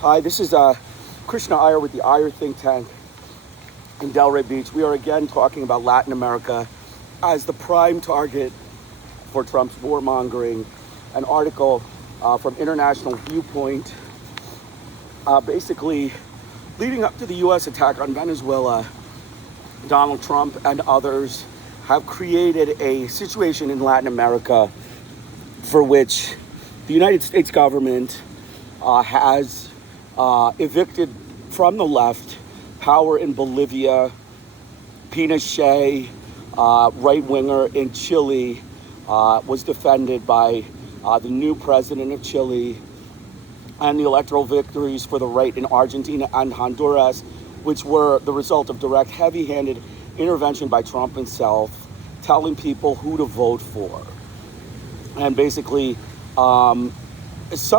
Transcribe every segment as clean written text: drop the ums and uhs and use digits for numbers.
Hi, this is Krishna Iyer with the Iyer Think Tank in Delray Beach. We are again talking about Latin America as the prime target for Trump's warmongering. An article from International Viewpoint, basically leading up to the U.S. attack on Venezuela. Donald Trump and others have created a situation in Latin America for which the United States government has evicted from the left power in Bolivia. Pinochet, right-winger in Chile, was defended by the new president of Chile, and the electoral victories for the right in Argentina and Honduras, which were the result of direct, heavy-handed intervention by Trump himself, telling people who to vote for. And basically, some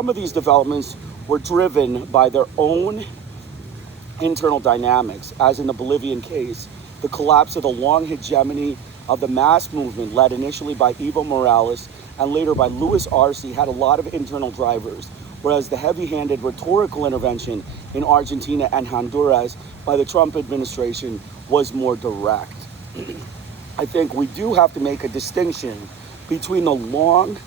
of these developments were driven by their own internal dynamics, as in the Bolivian case, the collapse of the long hegemony of the mass movement led initially by Evo Morales and later by Luis Arce had a lot of internal drivers, whereas the heavy-handed rhetorical intervention in Argentina and Honduras by the Trump administration was more direct. I think we do have to make a distinction between the long-term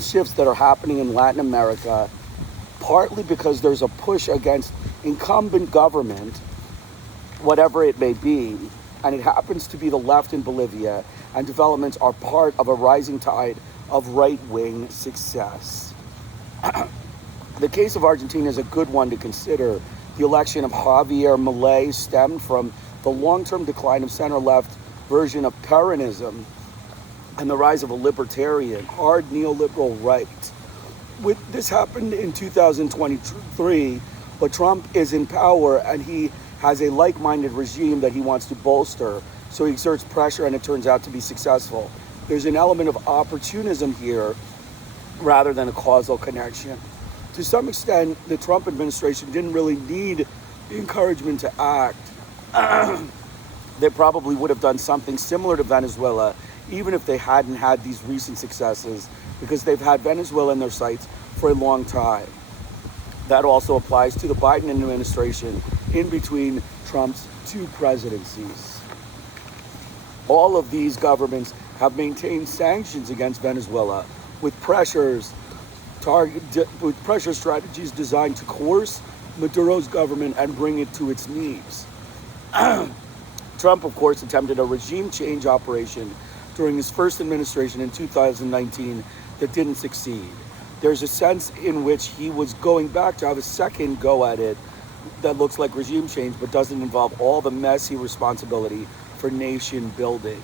shifts that are happening in Latin America, partly because there's a push against incumbent government, whatever it may be, and it happens to be the left in Bolivia, and developments are part of a rising tide of right-wing success. The case of Argentina is a good one to consider. The election of Javier Milei stemmed from the long-term decline of center-left version of Peronism and the rise of a libertarian, hard neoliberal right. This happened in 2023, but Trump is in power and he has a like-minded regime that he wants to bolster, so he exerts pressure and it turns out to be successful. There's an element of opportunism here rather than a causal connection. To some extent, the Trump administration didn't really need the encouragement to act. They probably would have done something similar to Venezuela, even if they hadn't had these recent successes, because they've had Venezuela in their sights for a long time. That also applies to the Biden administration in between Trump's two presidencies. All of these governments have maintained sanctions against Venezuela with pressure strategies designed to coerce Maduro's government and bring it to its knees. Trump, of course, attempted a regime change operation during his first administration in 2019 that didn't succeed. There's a sense in which he was going back to have a second go at it that looks like regime change but doesn't involve all the messy responsibility for nation building.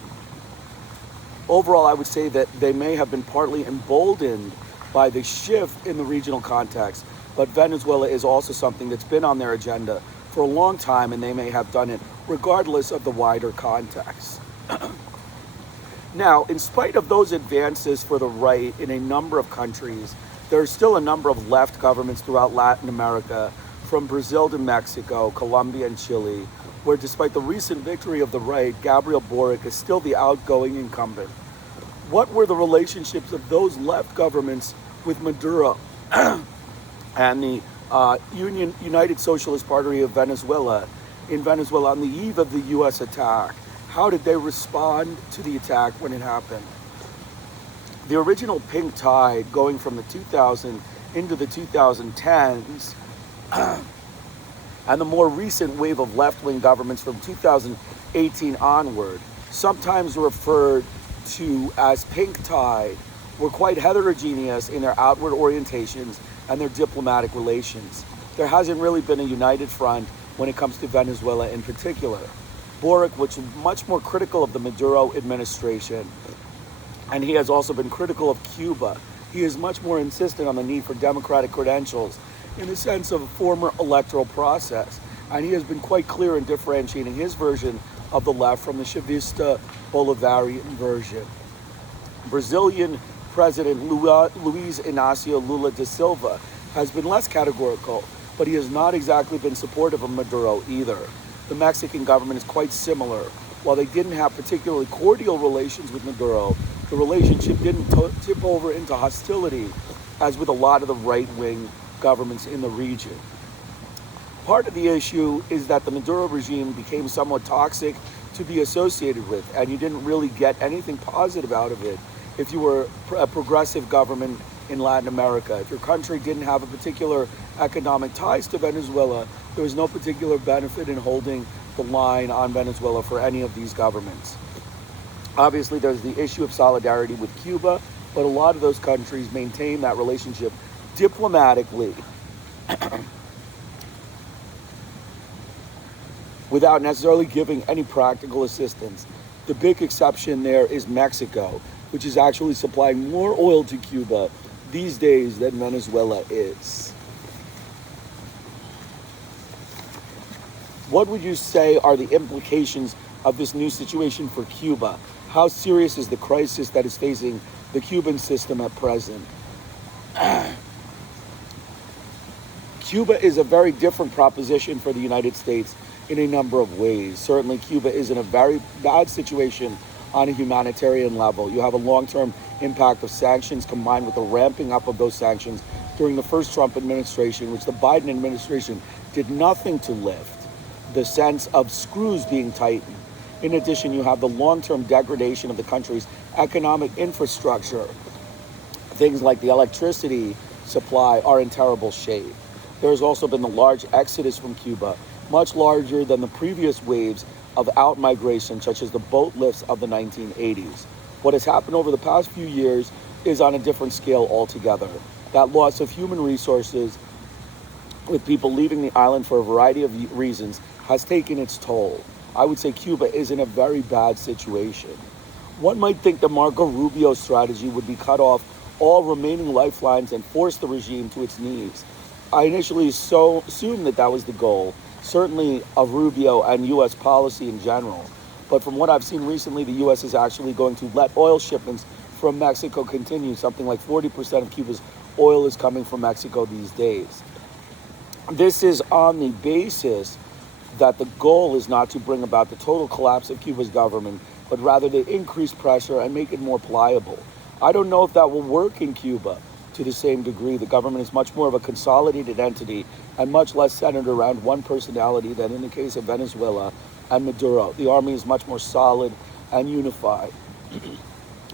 Overall, I would say that they may have been partly emboldened by the shift in the regional context, but Venezuela is also something that's been on their agenda for a long time, and they may have done it regardless of the wider context. Now, in spite of those advances for the right in a number of countries, there are still a number of left governments throughout Latin America, from Brazil to Mexico, Colombia, and Chile, where despite the recent victory of the right, Gabriel Boric is still the outgoing incumbent. What were the relationships of those left governments with Maduro and the United Socialist Party of Venezuela in Venezuela on the eve of the U.S. attack? How did they respond to the attack when it happened? The original pink tide going from the 2000 into the 2010s and the more recent wave of left-wing governments from 2018 onward, sometimes referred to as pink tide, were quite heterogeneous in their outward orientations and their diplomatic relations. There hasn't really been a united front when it comes to Venezuela in particular. Boric was much more critical of the Maduro administration, and he has also been critical of Cuba. He is much more insistent on the need for democratic credentials in the sense of a former electoral process, and he has been quite clear in differentiating his version of the left from the Chavista Bolivarian version. Brazilian President Luiz Inácio Lula da Silva has been less categorical, but he has not exactly been supportive of Maduro either. The Mexican government is quite similar. While they didn't have particularly cordial relations with Maduro, the relationship didn't tip over into hostility as with a lot of the right-wing governments in the region. Part of the issue is that the Maduro regime became somewhat toxic to be associated with, and you didn't really get anything positive out of it if you were a progressive government in Latin America. If your country didn't have a particular economic ties to Venezuela, there was no particular benefit in holding the line on Venezuela for any of these governments. Obviously, there's the issue of solidarity with Cuba, but a lot of those countries maintain that relationship diplomatically without necessarily giving any practical assistance. The big exception there is Mexico, which is actually supplying more oil to Cuba these days than Venezuela is. What would you say are the implications of this new situation for Cuba? How serious is the crisis that is facing the Cuban system at present? Cuba is a very different proposition for the United States in a number of ways. Certainly, Cuba is in a very bad situation on a humanitarian level. You have a long-term impact of sanctions combined with the ramping up of those sanctions during the first Trump administration, which the Biden administration did nothing to lift the sense of screws being tightened. In addition, you have the long-term degradation of the country's economic infrastructure. Things like the electricity supply are in terrible shape. There has also been the large exodus from Cuba, much larger than the previous waves of out-migration, such as the boat lifts of the 1980s. What has happened over the past few years is on a different scale altogether. That loss of human resources, with people leaving the island for a variety of reasons, has taken its toll. I would say Cuba is in a very bad situation. One might think the Marco Rubio strategy would be cut off all remaining lifelines and force the regime to its knees. I initially assumed that was the goal, certainly of Rubio and U.S. policy in general. But from what I've seen recently, the U.S. is actually going to let oil shipments from Mexico continue. Something like 40% of Cuba's oil is coming from Mexico these days. This is on the basis that the goal is not to bring about the total collapse of Cuba's government, but rather to increase pressure and make it more pliable. I don't know if that will work in Cuba to the same degree. The government is much more of a consolidated entity and much less centered around one personality than in the case of Venezuela and Maduro. The army is much more solid and unified.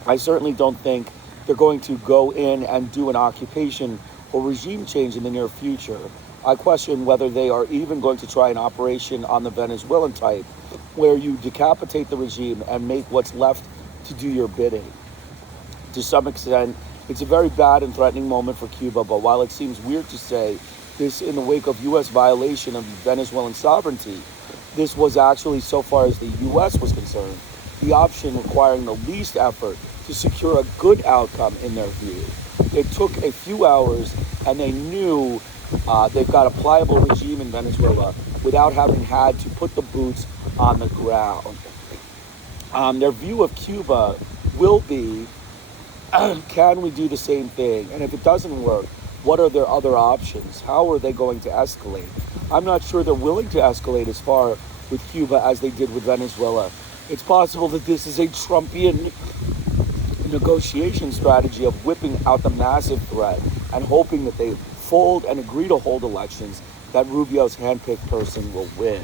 I certainly don't think they're going to go in and do an occupation or regime change in the near future. I question whether they are even going to try an operation on the Venezuelan type, where you decapitate the regime and make what's left to do your bidding. To some extent, it's a very bad and threatening moment for Cuba, but while it seems weird to say this in the wake of U.S. violation of Venezuelan sovereignty, this was actually, so far as the U.S. was concerned, the option requiring the least effort to secure a good outcome in their view. It took a few hours, and they knew they've got a pliable regime in Venezuela without having had to put the boots on the ground. Their view of Cuba will be, can we do the same thing? And if it doesn't work, what are their other options? How are they going to escalate? I'm not sure they're willing to escalate as far with Cuba as they did with Venezuela. It's possible that this is a Trumpian negotiation strategy of whipping out the massive threat and hoping that they fold and agree to hold elections that Rubio's handpicked person will win.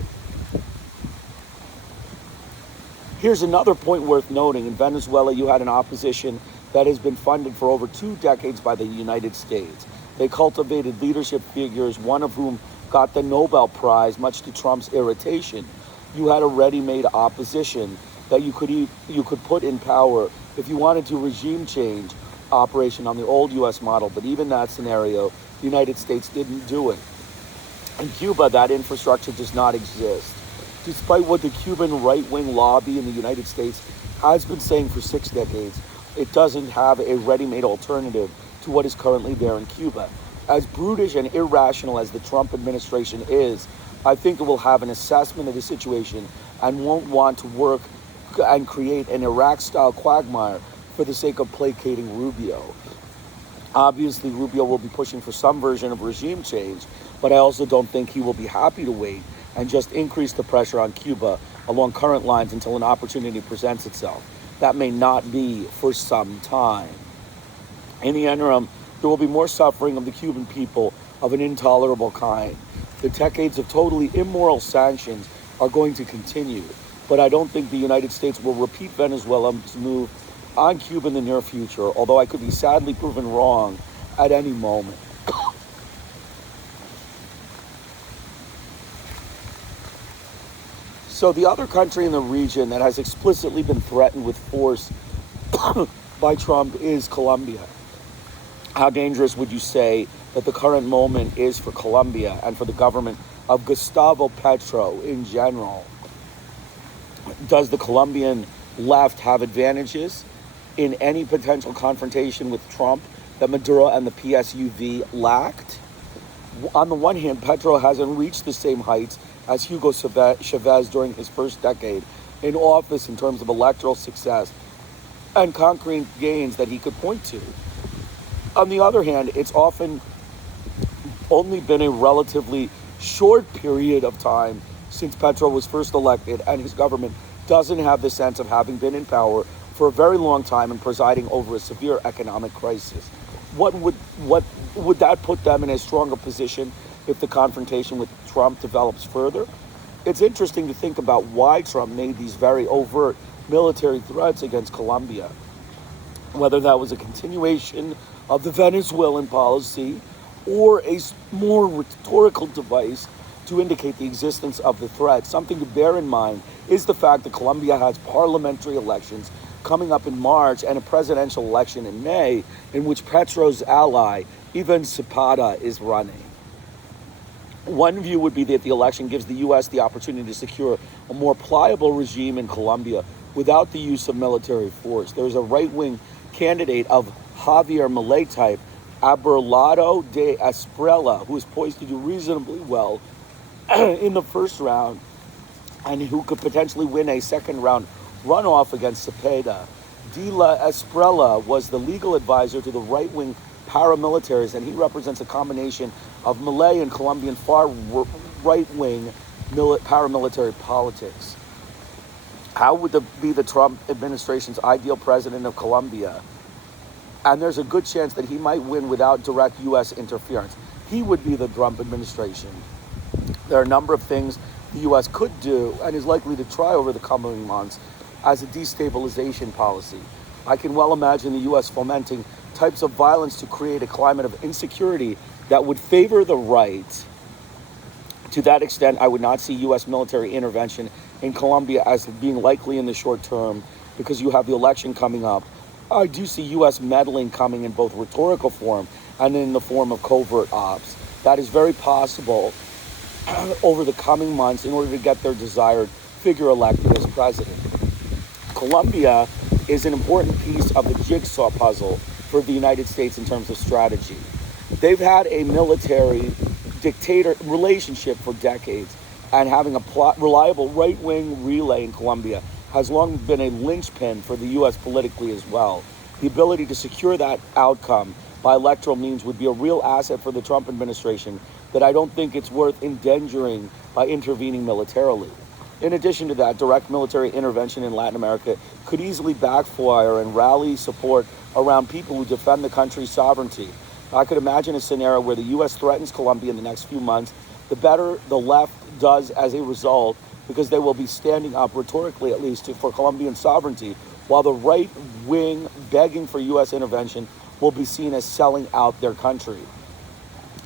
Here's another point worth noting. In Venezuela, you had an opposition that has been funded for over 2 decades by the United States. They cultivated leadership figures, one of whom got the Nobel Prize, much to Trump's irritation. You had a ready-made opposition that you could put in power if you wanted to regime change operation on the old U.S. model. But even that scenario, the United States didn't do it. In Cuba, that infrastructure does not exist. Despite what the Cuban right-wing lobby in the United States has been saying for 6 decades, it doesn't have a ready-made alternative to what is currently there in Cuba. As brutish and irrational as the Trump administration is, I think it will have an assessment of the situation and won't want to work and create an Iraq-style quagmire for the sake of placating Rubio. Obviously, Rubio will be pushing for some version of regime change, but I also don't think he will be happy to wait and just increase the pressure on Cuba along current lines until an opportunity presents itself. That may not be for some time. In the interim, there will be more suffering of the Cuban people of an intolerable kind. The decades of totally immoral sanctions are going to continue, but I don't think the United States will repeat Venezuela's move on Cuba in the near future, although I could be sadly proven wrong at any moment. So the other country in the region that has explicitly been threatened with force by Trump is Colombia. How dangerous would you say that the current moment is for Colombia and for the government of Gustavo Petro in general? Does the Colombian left have advantages in any potential confrontation with Trump that Maduro and the PSUV lacked? On the one hand, Petro hasn't reached the same heights as Hugo Chavez during his first decade in office in terms of electoral success and concrete gains that he could point to. On the other hand, it's often only been a relatively short period of time since Petro was first elected, and his government doesn't have the sense of having been in power for a very long time and presiding over a severe economic crisis. What would that put them in a stronger position if the confrontation with Trump develops further? It's interesting to think about why Trump made these very overt military threats against Colombia. Whether that was a continuation of the Venezuelan policy or a more rhetorical device to indicate the existence of the threat. Something to bear in mind is the fact that Colombia has parliamentary elections coming up in March and a presidential election in May, in which Petro's ally, Ivan Zapata, is running. One view would be that the election gives the U.S. the opportunity to secure a more pliable regime in Colombia without the use of military force. There's a right-wing candidate of Javier Milei type, Abelardo de Esprella, who is poised to do reasonably well in the first round and who could potentially win a second round runoff against Cepeda. De la Esprella was the legal advisor to the right-wing paramilitaries, and he represents a combination of Milei and Colombian far right-wing paramilitary politics. How would be the Trump administration's ideal president of Colombia? And there's a good chance that he might win without direct U.S. interference. He would be the Trump administration. There are a number of things the U.S. could do and is likely to try over the coming months as a destabilization policy. I can well imagine the U.S. fomenting types of violence to create a climate of insecurity that would favor the right. To that extent, I would not see U.S. military intervention in Colombia as being likely in the short term because you have the election coming up. I do see U.S. meddling coming in both rhetorical form and in the form of covert ops. That is very possible over the coming months in order to get their desired figure elected as president. Colombia is an important piece of the jigsaw puzzle for the United States in terms of strategy. They've had a military dictator relationship for decades, and having a reliable right-wing relay in Colombia has long been a linchpin for the U.S. politically as well. The ability to secure that outcome by electoral means would be a real asset for the Trump administration that I don't think it's worth endangering by intervening militarily. In addition to that, direct military intervention in Latin America could easily backfire and rally support around people who defend the country's sovereignty. I could imagine a scenario where the U.S. threatens Colombia in the next few months. The better the left does as a result, because they will be standing up, rhetorically at least, for Colombian sovereignty, while the right wing begging for U.S. intervention will be seen as selling out their country.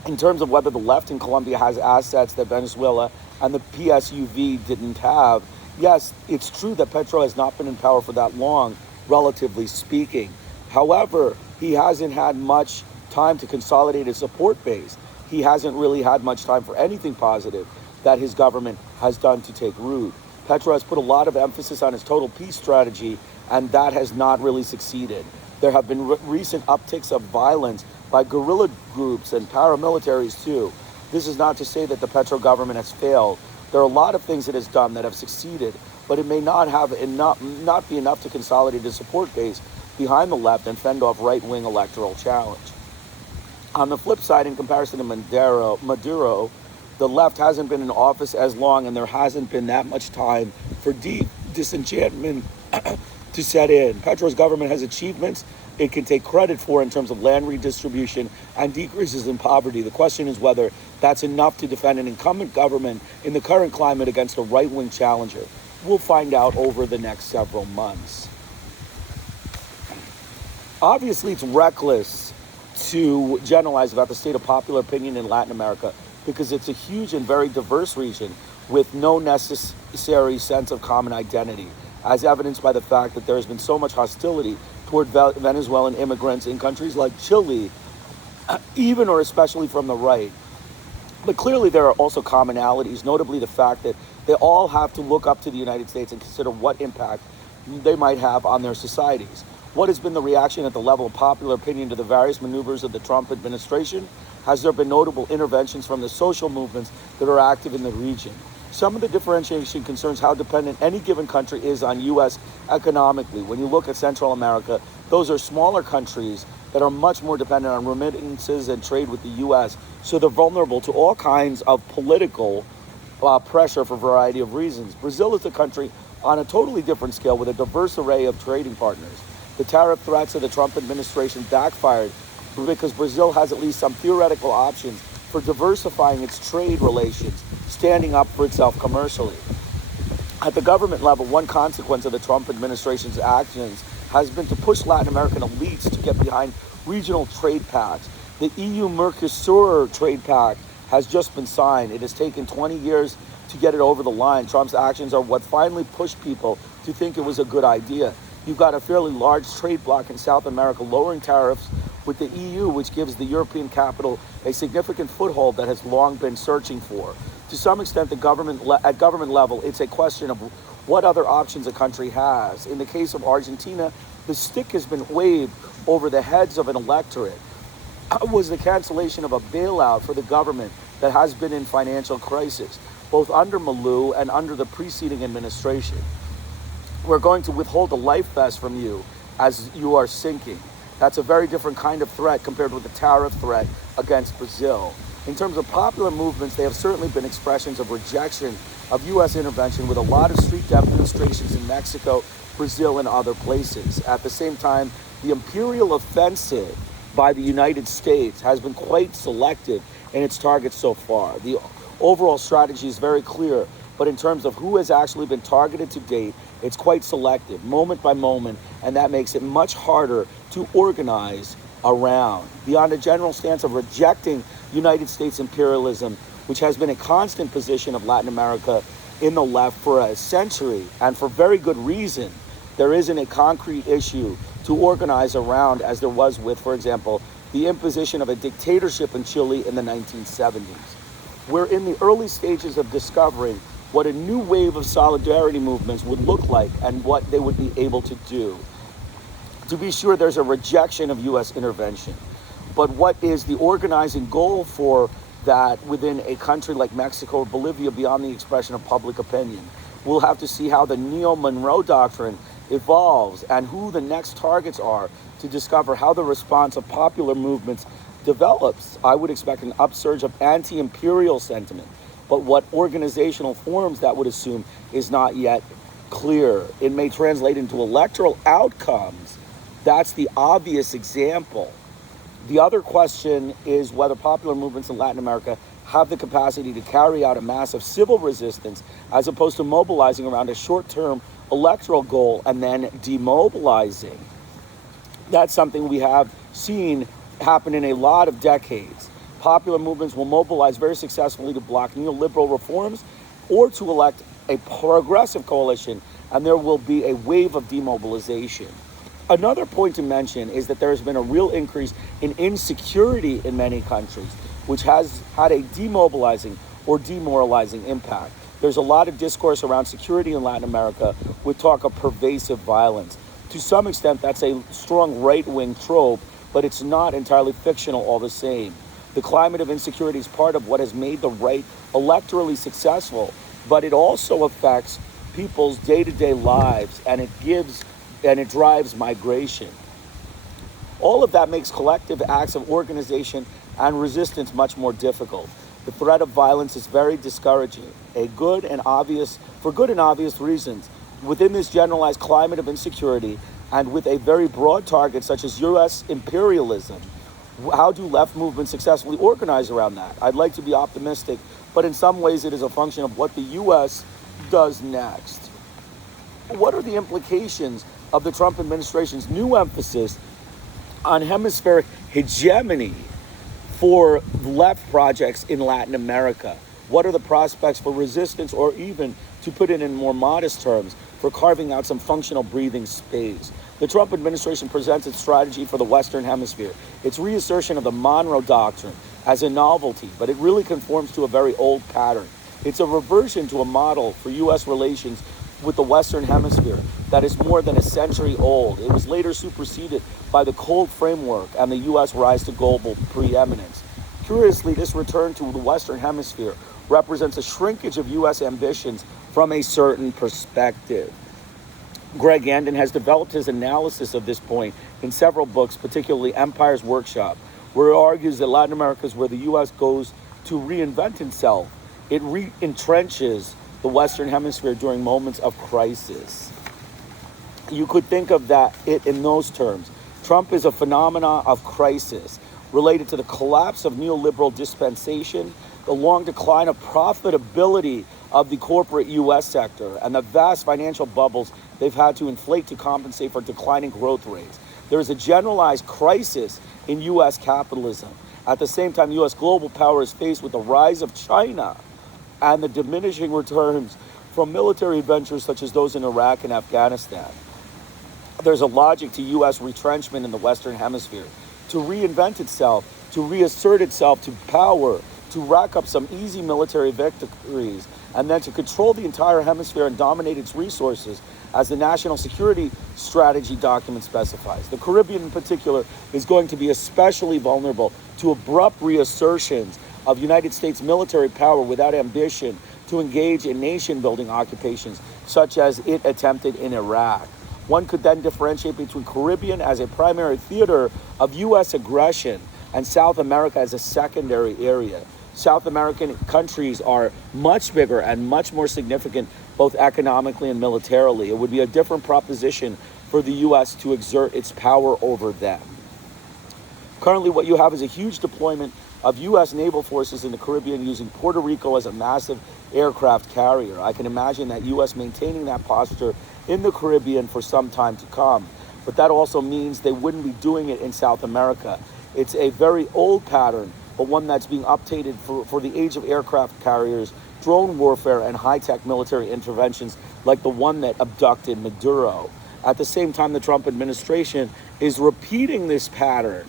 In terms of whether the left in Colombia has assets that Venezuela and the PSUV didn't have, yes, it's true that Petro has not been in power for that long, relatively speaking. However, he hasn't had much time to consolidate his support base. He hasn't really had much time for anything positive that his government has done to take root. Petro has put a lot of emphasis on his total peace strategy, and that has not really succeeded. There have been recent upticks of violence by guerrilla groups and paramilitaries too. This is not to say that the Petro government has failed. There are a lot of things it has done that have succeeded, but it may not be enough to consolidate a support base behind the left and fend off right-wing electoral challenge. On the flip side, in comparison to Maduro, the left hasn't been in office as long, and there hasn't been that much time for deep disenchantment to set in. Petro's government has achievements it can take credit for in terms of land redistribution and decreases in poverty. The question is whether that's enough to defend an incumbent government in the current climate against a right-wing challenger. We'll find out over the next several months. Obviously, it's reckless to generalize about the state of popular opinion in Latin America because it's a huge and very diverse region with no necessary sense of common identity, as evidenced by the fact that there has been so much hostility toward Venezuelan immigrants in countries like Chile, even or especially from the right. But clearly there are also commonalities, notably the fact that they all have to look up to the United States and consider what impact they might have on their societies. What has been the reaction at the level of popular opinion to the various maneuvers of the Trump administration? Has there been notable interventions from the social movements that are active in the region? Some of the differentiation concerns how dependent any given country is on U.S. economically. When you look at Central America, those are smaller countries that are much more dependent on remittances and trade with the U.S., so they're vulnerable to all kinds of political pressure for a variety of reasons. Brazil is a country on a totally different scale with a diverse array of trading partners. The tariff threats of the Trump administration backfired because Brazil has at least some theoretical options for diversifying its trade relations, standing up for itself commercially. At the government level, one consequence of the Trump administration's actions has been to push Latin American elites to get behind regional trade pacts. The EU-Mercosur trade pact has just been signed. It has taken 20 years to get it over the line. Trump's actions are what finally pushed people to think it was a good idea. You've got a fairly large trade bloc in South America lowering tariffs with the EU, which gives the European capital a significant foothold that has long been searching for. To some extent, at government level, it's a question of what other options a country has. In the case of Argentina, the stick has been waved over the heads of an electorate. Was the cancellation of a bailout for the government that has been in financial crisis, both under Malou and under the preceding administration. We're going to withhold a life vest from you as you are sinking. That's a very different kind of threat compared with the tariff threat against Brazil. In terms of popular movements, they have certainly been expressions of rejection of U.S. intervention with a lot of street demonstrations in Mexico, Brazil, and other places. At the same time, the imperial offensive by the United States has been quite selective in its targets so far. The overall strategy is very clear, but in terms of who has actually been targeted to date, it's quite selective, moment by moment, and that makes it much harder to organize around. Beyond a general stance of rejecting United States imperialism, which has been a constant position of Latin America in the left for a century, and for very good reason, there isn't a concrete issue to organize around as there was with, for example, the imposition of a dictatorship in Chile in the 1970s. We're in the early stages of discovering what a new wave of solidarity movements would look like and what they would be able to do. To be sure, there's a rejection of U.S. intervention. But what is the organizing goal for that within a country like Mexico or Bolivia beyond the expression of public opinion? We'll have to see how the Neo-Monroe Doctrine evolves and who the next targets are to discover how the response of popular movements develops. I would expect an upsurge of anti-imperial sentiment, but what organizational forms that would assume is not yet clear. It may translate into electoral outcomes. That's the obvious example. The other question is whether popular movements in Latin America have the capacity to carry out a massive civil resistance as opposed to mobilizing around a short-term electoral goal and then demobilizing. That's something we have seen happen in a lot of decades. Popular movements will mobilize very successfully to block neoliberal reforms or to elect a progressive coalition, and there will be a wave of demobilization. Another point to mention is that there has been a real increase in insecurity in many countries, which has had a demobilizing or demoralizing impact. There's a lot of discourse around security in Latin America with talk of pervasive violence. To some extent, that's a strong right-wing trope, but it's not entirely fictional all the same. The climate of insecurity is part of what has made the right electorally successful, but it also affects people's day-to-day lives, and it drives migration. All of that makes collective acts of organization and resistance much more difficult. The threat of violence is very discouraging, for good and obvious reasons. Within this generalized climate of insecurity, and with a very broad target such as US imperialism, how do left movements successfully organize around that? I'd like to be optimistic, but in some ways it is a function of what the US does next. What are the implications of the Trump administration's new emphasis on hemispheric hegemony for left projects in Latin America? What are the prospects for resistance, or even, to put it in more modest terms, for carving out some functional breathing space? The Trump administration presents its strategy for the Western Hemisphere, its reassertion of the Monroe Doctrine, as a novelty, but it really conforms to a very old pattern. It's a reversion to a model for U.S. relations with the Western Hemisphere that is more than a century old. It was later superseded by the Cold Framework and the U.S. rise to global preeminence. Curiously, this return to the Western Hemisphere represents a shrinkage of U.S. ambitions from a certain perspective. Greg Andin has developed his analysis of this point in several books, particularly Empire's Workshop, where he argues that Latin America is where the U.S. goes to reinvent itself. It re-entrenches the Western Hemisphere during moments of crisis. You could think of it in those terms. Trump is a phenomenon of crisis related to the collapse of neoliberal dispensation, the long decline of profitability of the corporate U.S. sector, and the vast financial bubbles they've had to inflate to compensate for declining growth rates. There is a generalized crisis in U.S. capitalism. At the same time, U.S. global power is faced with the rise of China and the diminishing returns from military ventures such as those in Iraq and Afghanistan. There's a logic to U.S. retrenchment in the Western Hemisphere, to reinvent itself, to reassert itself to power, to rack up some easy military victories, and then to control the entire hemisphere and dominate its resources, as the National Security Strategy document specifies. The Caribbean in particular is going to be especially vulnerable to abrupt reassertions of United States military power without ambition to engage in nation-building occupations, such as it attempted in Iraq. One could then differentiate between Caribbean as a primary theater of U.S. aggression and South America as a secondary area. South American countries are much bigger and much more significant, both economically and militarily. It would be a different proposition for the U.S. to exert its power over them. Currently, what you have is a huge deployment of U.S. naval forces in the Caribbean using Puerto Rico as a massive aircraft carrier. I can imagine that U.S. maintaining that posture in the Caribbean for some time to come. But that also means they wouldn't be doing it in South America. It's a very old pattern, but one that's being updated for the age of aircraft carriers, drone warfare, and high-tech military interventions like the one that abducted Maduro. At the same time, the Trump administration is repeating this pattern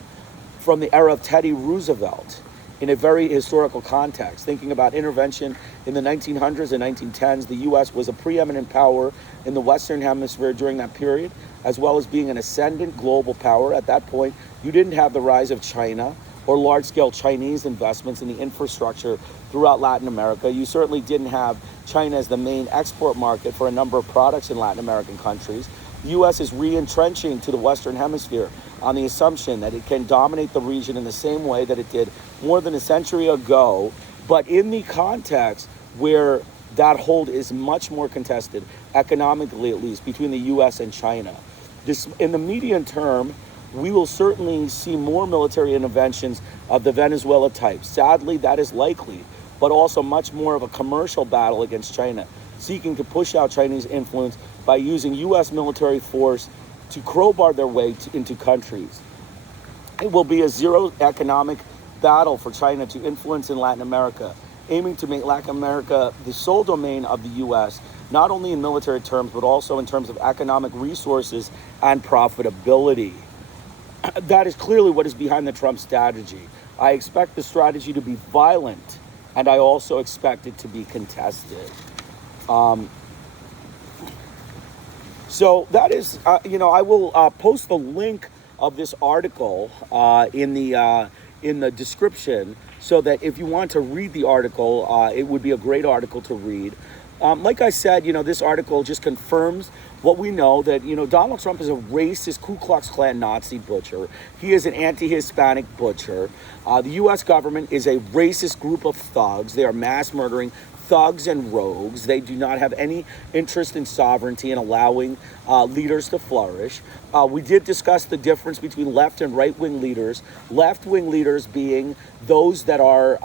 from the era of Teddy Roosevelt in a very historical context. Thinking about intervention in the 1900s and 1910s, the U.S. was a preeminent power in the Western Hemisphere during that period, as well as being an ascendant global power. At that point, you didn't have the rise of China or large-scale Chinese investments in the infrastructure throughout Latin America. You certainly didn't have China as the main export market for a number of products in Latin American countries. The U.S. is re-entrenching to the Western Hemisphere on the assumption that it can dominate the region in the same way that it did more than a century ago, but in the context where that hold is much more contested, economically at least, between the U.S. and China. In the medium term, we will certainly see more military interventions of the Venezuela type. Sadly, that is likely, but also much more of a commercial battle against China, seeking to push out Chinese influence by using U.S. military force to crowbar their way into countries. It will be a zero economic battle for China to influence in Latin America, aiming to make Latin America the sole domain of the U.S., not only in military terms, but also in terms of economic resources and profitability. That is clearly what is behind the Trump strategy. I expect the strategy to be violent, and I also expect it to be contested. So that is, I will post the link of this article in the description, so that if you want to read the article, it would be a great article to read. Like I said, this article just confirms what we know, that, Donald Trump is a racist Ku Klux Klan Nazi butcher. He is an anti-Hispanic butcher. The U.S. government is a racist group of thugs. They are mass murdering thugs and rogues. They do not have any interest in sovereignty and allowing leaders to flourish. We did discuss the difference between left and right-wing leaders. Left-wing leaders being those that are,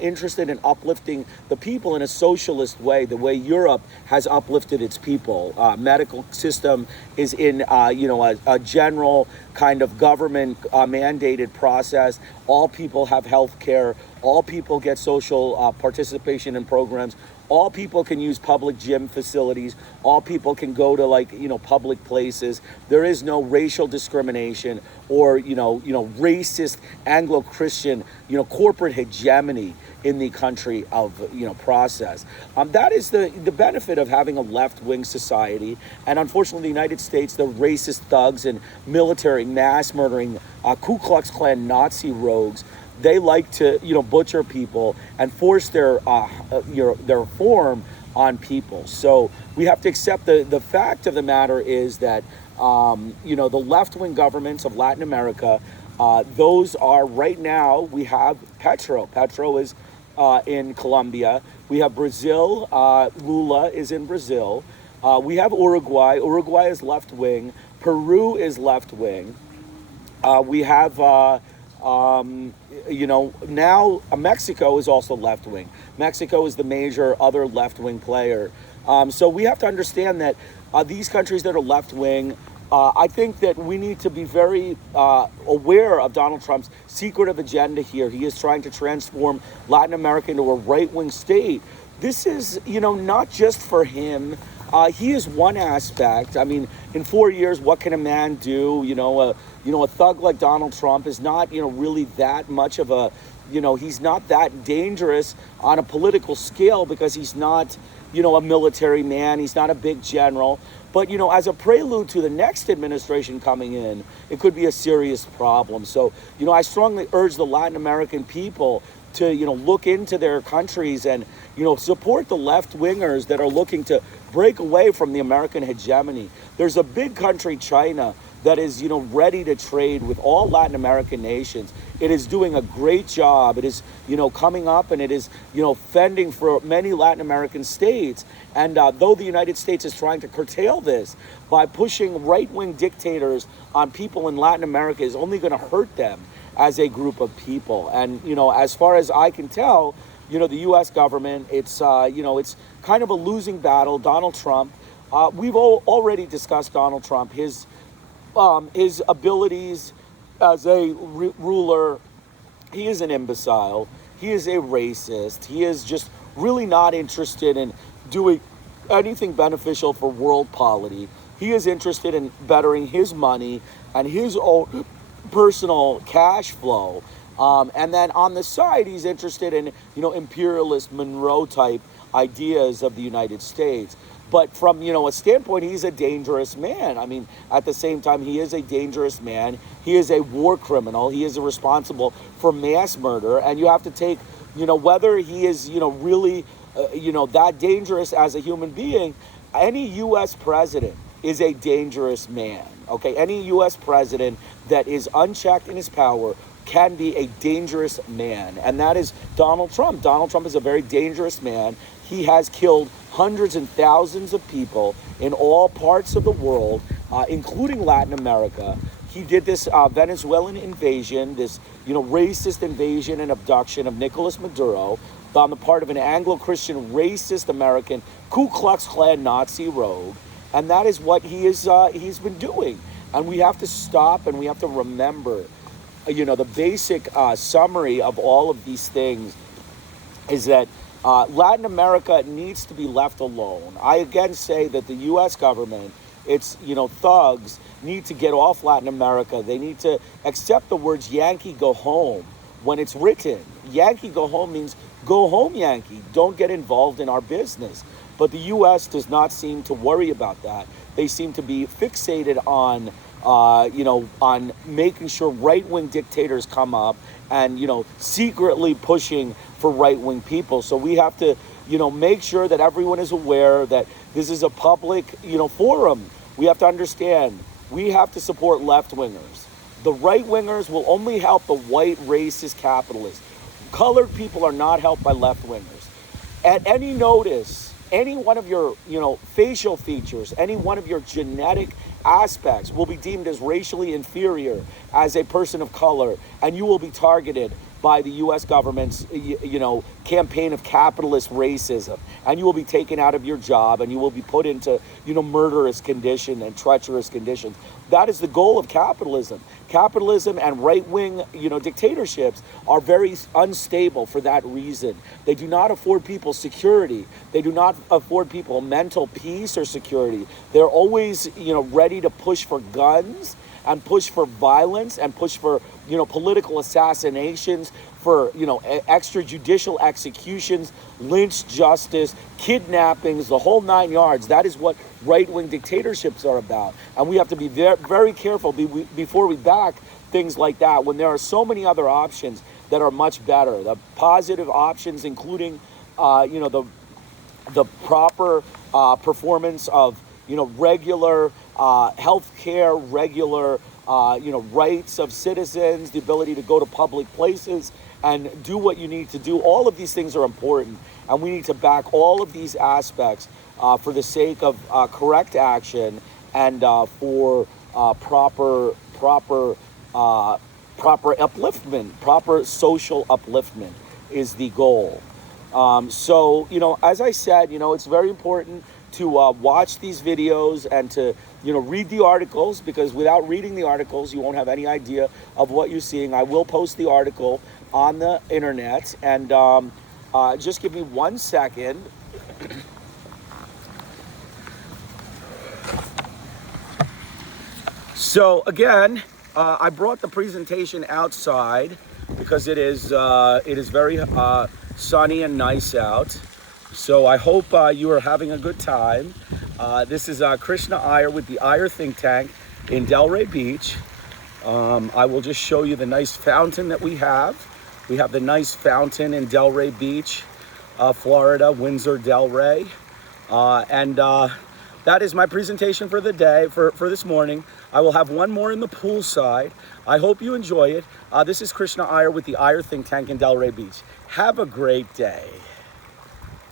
interested in uplifting the people in a socialist way, the way Europe has uplifted its people. Medical system is in, a general kind of government mandated process. All people have health care. All people get social participation in programs. All people can use public gym facilities. All people can go to public places. There is no racial discrimination or, racist Anglo-Christian, corporate hegemony in the country of, process. That is the benefit of having a left-wing society. And unfortunately, the United States, the racist thugs and military mass murdering Ku Klux Klan Nazi rogues, they like to, butcher people and force their form on people. So we have to accept the fact of the matter is that, the left-wing governments of Latin America, those are right now, we have Petro. Petro is in Colombia. We have Brazil. Lula is in Brazil. We have Uruguay. Uruguay is left-wing. Peru is left-wing. We have... now Mexico is also left-wing. Mexico is the major other left-wing player. So we have to understand that these countries that are left-wing, I think that we need to be very aware of Donald Trump's secretive agenda here. He is trying to transform Latin America into a right-wing state. This is, not just for him. He is one aspect. I mean, in 4 years, what can a man do? A thug like Donald Trump is not, really that much of a, he's not that dangerous on a political scale because he's not, a military man. He's not a big general. But, as a prelude to the next administration coming in, it could be a serious problem. So, I strongly urge the Latin American people to, look into their countries and, support the left-wingers that are looking to break away from the American hegemony. There's a big country, China, that is, ready to trade with all Latin American nations. It is doing a great job. It is, coming up and it is, fending for many Latin American states. And though the United States is trying to curtail this by pushing right-wing dictators on people in Latin America is only going to hurt them as a group of people. And, as far as I can tell, the U.S. government, it's kind of a losing battle. Donald Trump, we've already discussed Donald Trump, his abilities as a ruler. He is an imbecile. He is a racist. He is just really not interested in doing anything beneficial for world polity. He is interested in bettering his money and his own personal cash flow. And then on the side, he's interested in, imperialist Monroe type ideas of the United States. But from, a standpoint, he's a dangerous man. I mean, at the same time, he is a dangerous man. He is a war criminal. He is responsible for mass murder. And you have to take, whether he is, really, that dangerous as a human being. Any U.S. president is a dangerous man. Okay, any U.S. president that is unchecked in his power can be a dangerous man. And that is Donald Trump. Donald Trump is a very dangerous man. He has killed hundreds and thousands of people in all parts of the world, including Latin America. He did this Venezuelan invasion, this racist invasion and abduction of Nicolas Maduro on the part of an Anglo-Christian racist American Ku Klux Klan Nazi rogue. And that is what he's been doing. And we have to stop and we have to remember, the basic summary of all of these things is that Latin America needs to be left alone. I again say that the U.S. government, its thugs need to get off Latin America. They need to accept the words Yankee go home when it's written. Yankee go home means go home, Yankee. Don't get involved in our business. But the U.S. does not seem to worry about that. They seem to be fixated on on making sure right-wing dictators come up and, secretly pushing for right-wing people. So we have to, make sure that everyone is aware that this is a public, forum. We have to understand, we have to support left-wingers. The right-wingers will only help the white racist capitalists. Colored people are not helped by left-wingers. at any notice, any one of your, facial features, any one of your genetic aspects will be deemed as racially inferior as a person of color, and you will be targeted by the U.S. government's, campaign of capitalist racism, and you will be taken out of your job, and you will be put into, murderous condition and treacherous conditions. That is the goal of capitalism. Capitalism and right-wing, dictatorships are very unstable for that reason. They do not afford people security. They do not afford people mental peace or security. They're always, ready to push for guns and push for violence and push for, political assassinations, for, extrajudicial executions, lynch justice, kidnappings, the whole 9 yards. That is what right-wing dictatorships are about. And we have to be very, very careful before we back things like that, when there are so many other options that are much better. The positive options, including, the proper performance of, regular health care, regular, rights of citizens, the ability to go to public places and do what you need to do. All of these things are important, and we need to back all of these aspects for the sake of correct action and for proper upliftment, proper social upliftment is the goal. So, as I said, it's very important to watch these videos and to, read the articles, because without reading the articles, you won't have any idea of what you're seeing. I will post the article on the internet, and just give me 1 second. So again, I brought the presentation outside because it is very sunny and nice out. So I hope you are having a good time. This is Krishna Iyer with the Iyer Think Tank in Delray Beach. I will just show you the nice fountain that we have. We have the nice fountain in Delray Beach, Florida, Windsor, Delray. And that is my presentation for the day, for this morning. I will have one more in the poolside. I hope you enjoy it. This is Krishna Iyer with the Iyer Think Tank in Delray Beach. Have a great day.